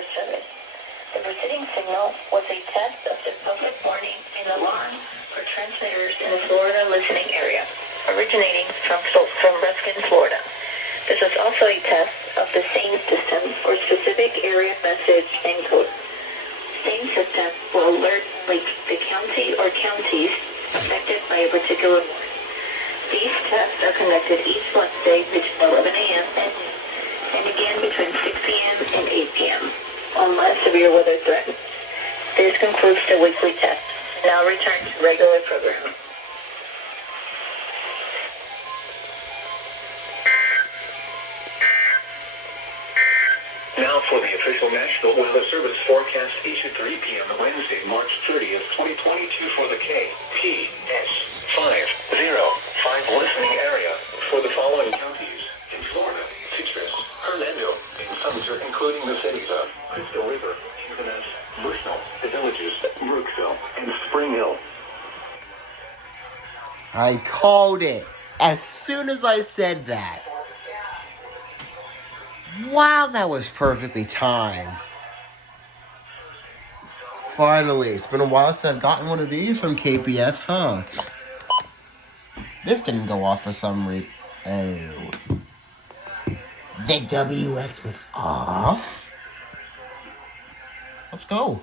weather service. The preceding signal was a test of the public warning and alarm for transmitters in the Florida listening area, originating from Ruskin, Florida. This is also a test of the same system for specific area message encode. Same system will alert only the county or counties affected by a particular warning. These tests are conducted each Wednesday between 11 a.m. and again between 6 p.m. and 8 p.m. unless severe weather threatens. This concludes the weekly test. Now return to regular programming. Now for the official National Weather Service forecast issued 3 p.m. Wednesday, March 30th, 2022 for the KPS505 listening area for the following counties in Florida: Citrus, Orlando, and Sumter, including the cities of Crystal River, Inverness, Bushnell, the villages Brookville, and Spring Hill. I called it as soon as I said that. Wow, that was perfectly timed. Finally, it's been a while since I've gotten one of these from KPS, huh? This didn't go off for some reason. Oh. The WX was off? Let's go.